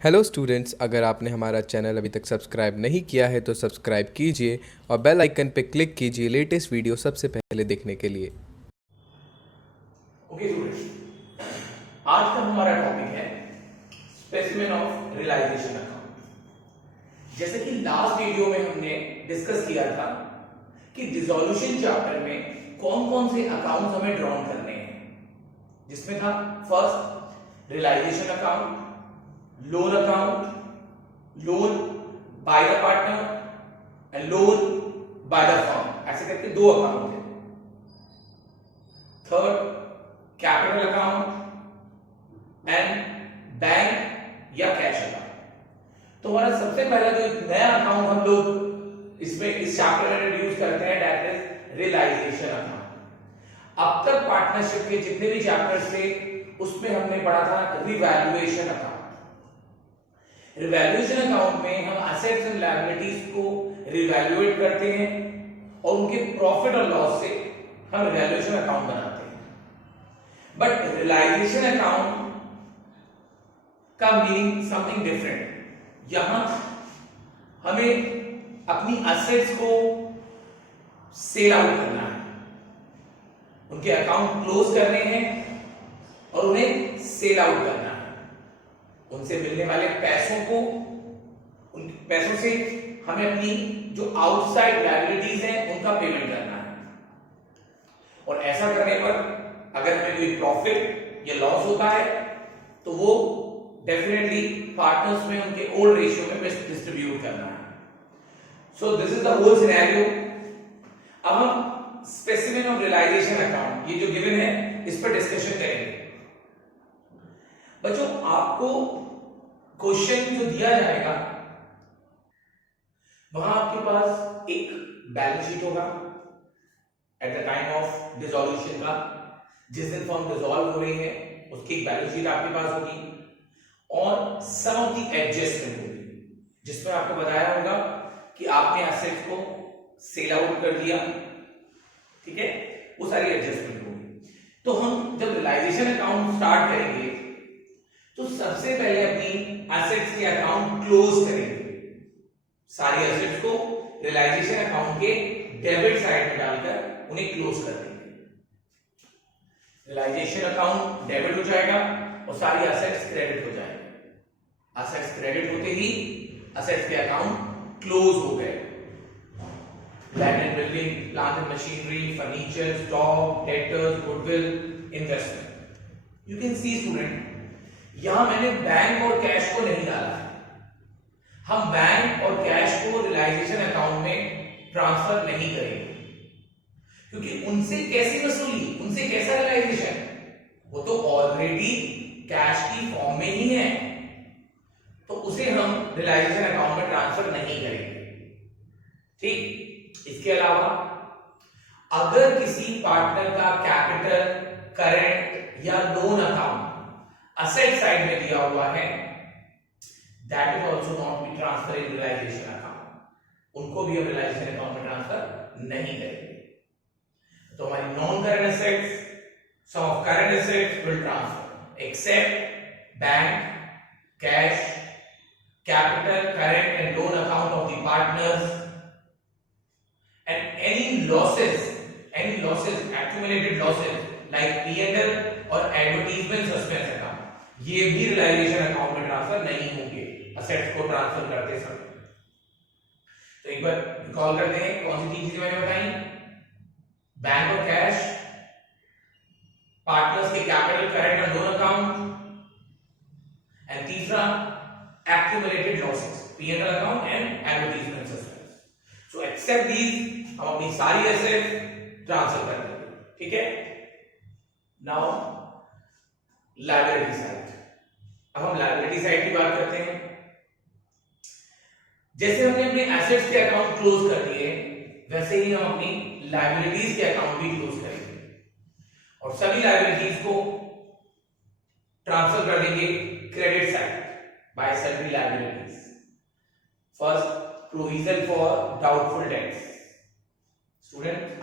Hello students, अगर आपने हमारा चैनल अभी तक सब्सक्राइब नहीं किया है तो सब्सक्राइब कीजिए और बेल आइकन पर क्लिक कीजिए लेटेस्ट वीडियो सबसे पहले देखने के लिए। ओके स्टूडेंट्स, आज का हमारा टॉपिक है स्पेसिमेन ऑफ रियलाइजेशन अकाउंट। जैसे कि लास्ट वीडियो में हमने डिस्कस किया था कि डिसोल्यूशन चैप्टर में कौन कौन से अकाउंट्स हमें ड्रॉन करने हैं, जिसमें था first realisation account, loan account, loan by the partner and loan by the firm. ऐसे करके दो अकाउंट थे। Third capital account and bank या कैश अकाउंट। तो हमारा सबसे पहला जो नया अकाउंट हम लोग इसमें इस चैप्टर में इंट्रोड्यूस करते हैं, दैट इज रियलाइजेशन अकाउंट। अब तक पार्टनरशिप के जितने भी चैप्टर्स थे उसमें हमने पढ़ा था रिवैल्यूएशन अकाउंट। रिवैल्यूएशन अकाउंट में हम असेट्स एंड लायबिलिटीज को रिवैल्यूएट करते हैं और उनके प्रॉफिट और लॉस से हम रिवैल्यूएशन अकाउंट बनाते हैं। बट रियलाइजेशन अकाउंट का मीनिंग समथिंग डिफरेंट। यहां हमें अपनी असेट्स को सेल आउट करना है, उनके अकाउंट क्लोज करने हैं और उन्हें सेल आउट करना है। उनसे मिलने वाले पैसों को, उन पैसों से हमें अपनी जो आउटसाइड लायबिलिटीज हैं उनका पेमेंट करना है। और ऐसा करने पर अगर हमें कोई प्रॉफिट या लॉस होता है तो वो डेफिनेटली पार्टनर्स में उनके ओल्ड रेशियो में डिस्ट्रीब्यूट करना है। So this is the whole scenario. अब हम स्पेसिमेन ऑफ रियलाइजेशन अकाउंट, ये जो गिवन है, इस पर डिस्कशन करेंगे। बच्चों, आपको क्वेश्चन जो दिया जाएगा वहां आपके पास एक बैलेंस शीट होगा at the time of dissolution का। जिस दिन फर्म डिसॉल्व हो रही है उसकी एक बैलेंस शीट आपके पास होगी और सम ऑफ द एडजस्टमेंट होगी, जिसमें आपको बताया होगा कि आपने एसेट्स को सेल आउट कर दिया, ठीक है, वो सारी एडजस्टमेंट होगी। तो हम जब रियलाइजेशन अकाउंट स्टार्ट करेंगे तो सबसे पहले अपनी एसेट्स के अकाउंट क्लोज करेंगे। सारी एसेट्स को रियलाइजेशन अकाउंट के डेबिट साइड में डालकर उन्हें क्लोज कर देंगे। रियलाइजेशन अकाउंट डेबिट हो जाएगा और सारी एसेट्स क्रेडिट हो जाएंगे। एसेट्स क्रेडिट होते ही एसेट्स के अकाउंट क्लोज हो गए। Land and building, plant and machinery, furniture, stock, debtors, goodwill, investment. You can see student, यहां मैंने बैंक और कैश को नहीं डाला है। हम बैंक और कैश को रियलाइजेशन अकाउंट में ट्रांसफर नहीं करेंगे, क्योंकि उनसे कैसी वसूली, उनसे कैसा रियलाइजेशन, वो तो ऑलरेडी कैश की फॉर्म में ही है, तो उसे हम रियलाइजेशन अकाउंट में ट्रांसफर नहीं करेंगे। ठीक। इसके अलावा अगर किसी पार्टनर का कैपिटल, करंट या लोन अकाउंट असेट साइड में दिया हुआ है, that is also not be transfer in realisation account. उनको भी हम रियलाइजेशन अकाउंट में ट्रांसफर नहीं करेंगे। तो हमारी non current assets, sum of current assets will transfer except bank, cash, capital, current and loan account of the partners and any losses, accumulated losses like P&L और advertisement suspense account, ये भी realisation account में transfer नहीं होंगे assets को transfer करते समय। तो एक बार रिकॉल करते हैं कौन सी चीजें मैंने बताई। बैंक और कैश, पार्टनर्स के कैपिटल, करंट और लोन अकाउंट, एंड तीसरा accumulated losses, P&L account and advertisement suspense. So except these हम अपनी सारी एसेट ट्रांसफर कर देंगे, ठीक है। Now liability side. अब हम लायबिलिटी साइड की बात करते हैं। जैसे हमने अपने एसेट्स के अकाउंट क्लोज कर दिए, वैसे ही हम अपनी लायबिलिटीज के अकाउंट भी क्लोज करेंगे और सभी लायबिलिटीज को ट्रांसफर कर देंगे क्रेडिट साइड बाय सभी liabilities. First, provision for doubtful debts. Student,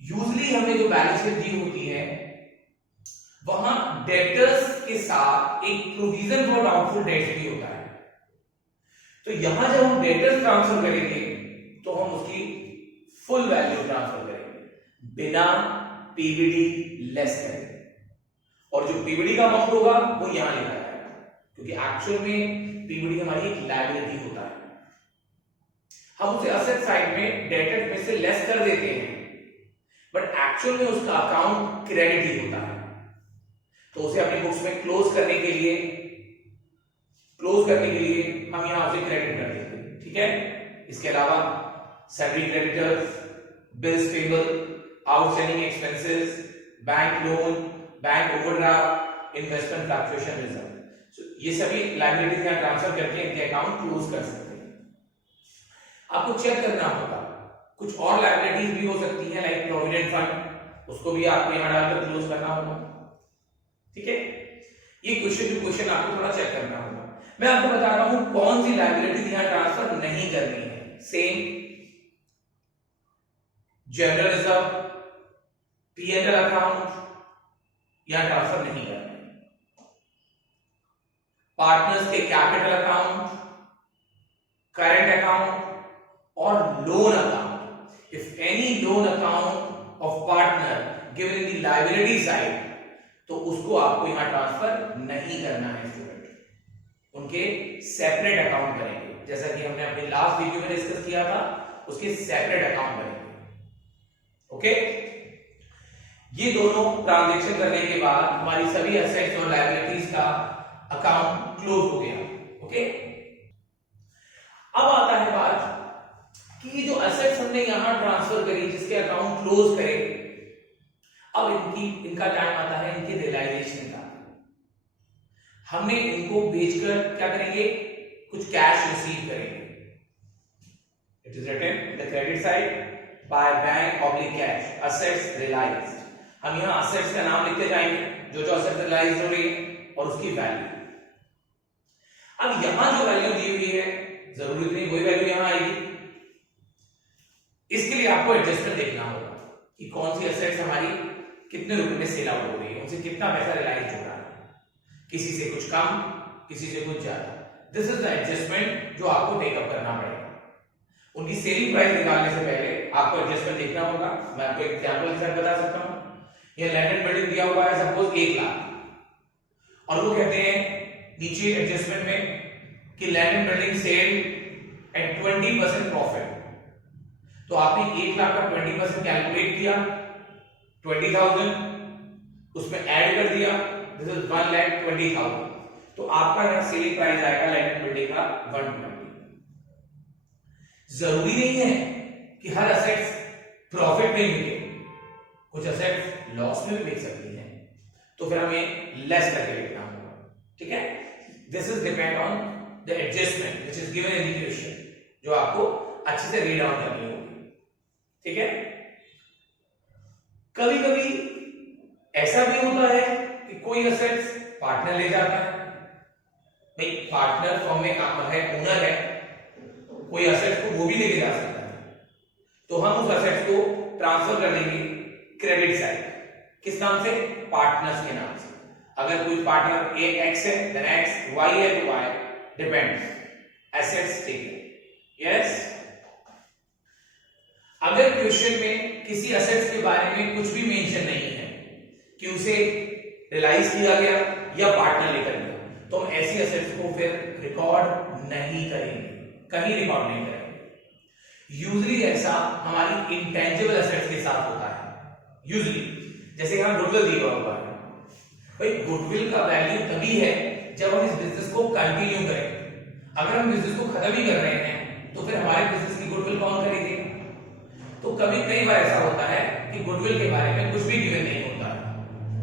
usually हमें जो बैलेंस शीट दी होती है वहां डेटर्स के साथ एक प्रोविजन फॉर डाउटफुल डेट्स भी होता है। तो यहां जब हम डेटर्स ट्रांसफर करेंगे तो हम उसकी फुल वैल्यू ट्रांसफर करेंगे बिना पीवीडी लेस करेंगे, और जो पीवीडी का अमाउंट होगा वो यहां लिखा जाएगा, क्योंकि एक्चुअल में पीवीडी हमारी एक लायबिलिटी होता है। हम उसे असेट साइड में डेटर में से लेस कर देते हैं, बट एक्चुअल में उसका अकाउंट क्रेडिट ही होता है। तो उसे अपनी बुक्स में क्लोज करने के लिए हम यहां उसे क्रेडिट कर देंगे, ठीक है। इसके अलावा salary creditors, bills payable, outstanding expenses, bank loan, bank overdraft, investment fluctuation reserve, ये सभी लायबिलिटीज यहां ट्रांसफर करके इनके अकाउंट क्लोज कर सकते हैं। आपको चेक करना होगा, कुछ और लायबिलिटीज भी हो सकती है लाइक प्रोविडेंट फंड, उसको भी आपको यहां डालकर क्लोज करना होगा, ठीक है। ये क्वेश्चन आपको थोड़ा चेक करना होगा। मैं आपको बताता हूं कौन सी लायबिलिटीज यहां ट्रांसफर नहीं करनी है। Same general reserve, P&L account यहां ट्रांसफर नहीं करना है। पार्टनर्स के कैपिटल अकाउंट, करंट अकाउंट और loan account, if any loan account of partner given in the liability side, तो उसको आपको यहां ट्रांसफर नहीं करना है स्टूडेंट, उनके सेपरेट अकाउंट करेंगे, जैसा कि हमने अपने लास्ट वीडियो में डिस्कस किया था, उसके सेपरेट अकाउंट करेंगे, ओके। ये दोनों ट्रांजैक्शन करने के बाद हमारी सभी एसेट्स और लायबिलिटीज का अकाउंट क्लोज हो गया, ओके। अब आता है बात कि जो एसेट्स हमने यहां ट्रांसफर करी, जिसके अकाउंट क्लोज करे, अब इनका टाइम आता है इनके रियलाइजेशन का। हमने इनको बेचकर क्या करेंगे, कुछ कैश रिसीव करेंगे। It is written the credit side by bank oblique cash assets realised. हम यहां असेट्स का नाम लिखते जाएंगे, जो असेट्स रियलाइज हो रही है और उसकी वैल्यू। अब यहां जो वैल्यू दी हुई है, जरूरी नहीं वही वैल्यू यहां आएगी, इसके लिए आपको एडजस्टमेंट देखना होगा कि कौन सी असेट्स हमारी कितने रुपए में सेल आउट हो रही है, उनसे कितना पैसा रियलाइज हो रहा है, किसी से कुछ कम, किसी से कुछ ज्यादा। दिस इज द एडजस्टमेंट जो आपको टेकअप करना पड़ेगा। उनकी सेलिंग प्राइस निकालने से पहले आपको एडजस्टमेंट देखना होगा। मैं आपको एग्जांपल के साथ बता सकता हूं। ये लैंड एंड बिल्डिंग दिया हुआ है सपोज 1 लाख, और वो कहते हैं नीचे एडजस्टमेंट में कि land and building sale at 20% profit. तो आपने 1 लाख का 20% कैलकुलेट किया, 20,000 उसमें ऐड कर दिया, दिस इज 1,20,000। तो आपका यहां सेलिंग प्राइस आएगा लैंड एंड बिल्डिंग का 120। जरूरी नहीं है कि हर असेट्स प्रॉफिट में बिके, कुछ असेट्स लॉस में भी बिक सकती हैं, तो फिर हमें लेस करके लिखना होगा, ठीक है। This is depend on the adjustment which is given in the question, जो आपको अच्छे से रीड आउट करनी होगी, ठीक है। कभी कभी ऐसा भी होता है कि कोई असेट्स पार्टनर ले जाता है, भाई पार्टनर फॉर्म में काम है, ओनर है, कोई असेट्स को वो भी लेके जा सकता है, तो हम उस असेट्स को ट्रांसफर कर देंगे क्रेडिट साइड, किस नाम से, पार्टनर्स के नाम से। अगर कोई पार्टनर ए एक्स है देन एक्स, वाई है तो Y, depends, assets taken, yes. अगर क्वेश्चन में किसी असेट्स के बारे में कुछ भी मेंशन नहीं है कि उसे रियलाइज किया गया या पार्टनर लेकर गया, तो हम ऐसी असेट्स को फिर रिकॉर्ड नहीं करेंगे, कहीं रिकॉर्ड नहीं करेंगे। यूजुअली ऐसा हमारी इंटेंजिबल असेट्स के साथ होता है। यूजुअली जैसे हम गुडविल दिया हुआ है, भाई गुडविल का वैल्यू तभी है जब हम इस बिजनेस को कंटिन्यू करें। अगर हम बिजनेस को खत्म ही कर रहे हैं तो फिर हमारे बिजनेस की गुडविल कौन खरीदेगा। तो कभी कई बार ऐसा होता है कि गुडविल के बारे में कुछ भी गिवन नहीं होता है,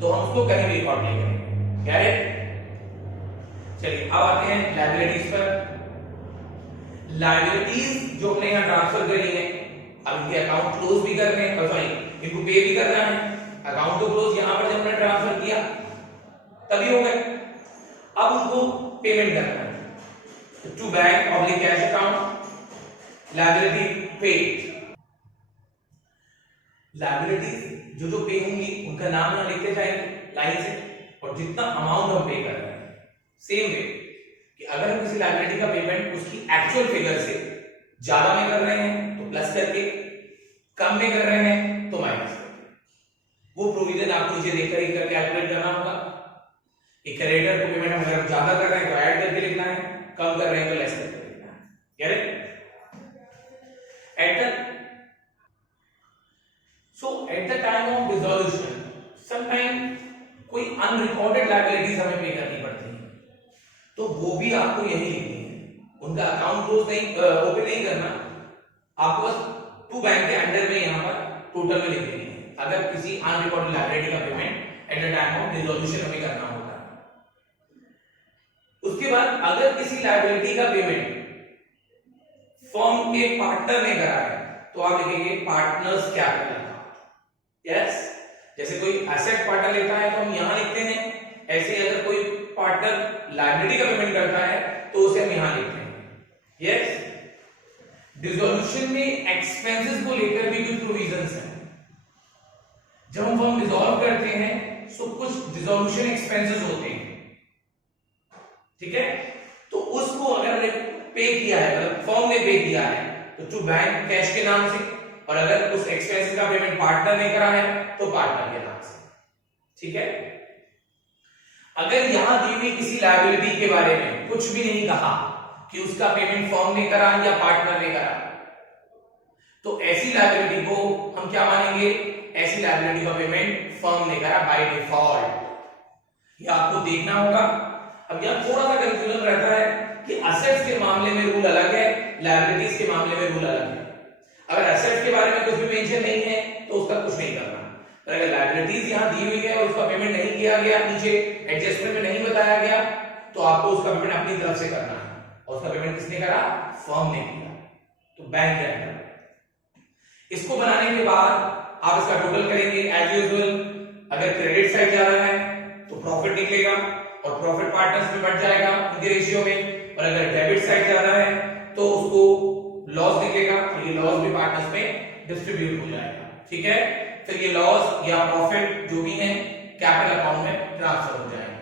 तो हम उसको कहीं भी रिकॉर्ड नहीं करेंगे, क्या है। चलिए अब आते हैं लायबिलिटीज पर। लायबिलिटीज जो हमने यहां ट्रांसफर करी है, अब इनके अकाउंट क्लोज भी करने हैं, और सॉरी इनको पे भी करना है। अकाउंट तो क्लोज यहां पर जब हमने ट्रांसफर किया तभी हो गए, अब उनको पेमेंट करना है। To bank oblique cash account, liability paid. Liabilities जो पे होंगी उनका उनका नाम यहाँ लिखते जाएंगे लाइन से, और जितना अमाउंट हम पे कर रहे हैं सेम वे कि अगर हम किसी लायबिलिटी का पेमेंट उसकी एक्चुअल फिगर से ज्यादा में कर रहे हैं तो प्लस करके, कम में कर रहे हैं तो माइनस करके। वो प्रोविजन आपको नीचे देखकर ही करके कैलकुलेट करना होगा। एक क्रेडिटर को पेमेंट हम अगर ज्यादा कर रहे हैं तो ऐड करके लिखना है, कम कर रहे हैं तो लेस करके लिखना है। Correct? At the time of dissolution sometime कोई अनरिकॉर्डेड लायबिलिटीज हमें पे करनी पड़ती है, तो वो भी आपको यही लिखनी है। उनका अकाउंट क्लोज नहीं ओपन नहीं करना, आपको बस टू बैंक के अंडर में यहाँ पर टोटल में लिख देनी है अगर किसी अनरिकॉर्डेड लायबिलिटी का payment at the time of dissolution हमें करना होता है। उसके बाद अगर किसी लायबिलिटी का पेमेंट फर्म के पार्टनर ने करा है तो आप लिखेंगे पार्टनर्स कैपिटल अकाउंट। यस, जैसे कोई एसेट पार्टनर लेता है तो हम यहां लिखते हैं, ऐसे ही अगर कोई पार्टनर लायबिलिटी का पेमेंट करता है तो उसे हम यहां लिखते हैं। यस, डिसॉल्यूशन में एक्सपेंसेस को लेकर भी कुछ प्रोविजंस हैं। जब हम फर्म डिसॉल्व करते हैं तो कुछ डिसॉल्यूशन एक्सपेंसेस होते हैं, ठीक है? तो उसको अगर पे किया है, मतलब फर्म ने पे किया है तो टू बैंक कैश के नाम से, और अगर उस एक्सपेंस का पेमेंट पार्टनर ने करा है तो पार्टनर के नाम से। ठीक है? अगर यहां दी हुई किसी लायबिलिटी के बारे में कुछ भी नहीं कहा कि उसका पेमेंट फर्म ने करा या पार्टनर ने करा, तो ऐसी लायबिलिटी को हम क्या मानेंगे? ऐसी लायबिलिटी का पेमेंट फर्म ने करा बाय डिफॉल्ट। ये आपको देखना होगा। अब यहां थोड़ा सा कंफ्यूजन रहता है कि एसेट्स के मामले में रूल अलग है, लायबिलिटीज के मामले में रूल अलग है। अगर एसेट्स के बारे में कुछ भी मेंशन नहीं है तो उसका कुछ नहीं करना, पर अगर लायबिलिटीज यहां दी हुई है और उसका पेमेंट नहीं किया गया, नीचे एडजस्टमेंट में नहीं बताया गया, तो आपको उसका पेमेंट अपनी तरफ से करना है। और उसका पेमेंट किसने करा? फर्म ने किया, तो बैंक के अंदर। इसको बनाने के बाद आप इसका टोटल करेंगे एज यूजुअल। अगर क्रेडिट साइड जा रहा है तो प्रॉफिट निकलेगा और प्रॉफिट पार्टनर्स में बढ़ जाएगा उनके रेशियो में, और अगर डेबिट साइड जा रहा है तो उसको लॉस निकलेगा, तो ये लॉस भी पार्टनर्स में डिस्ट्रीब्यूट हो जाएगा। ठीक है? फिर ये लॉस या प्रॉफिट जो भी है कैपिटल अकाउंट में ट्रांसफर हो जाएगा।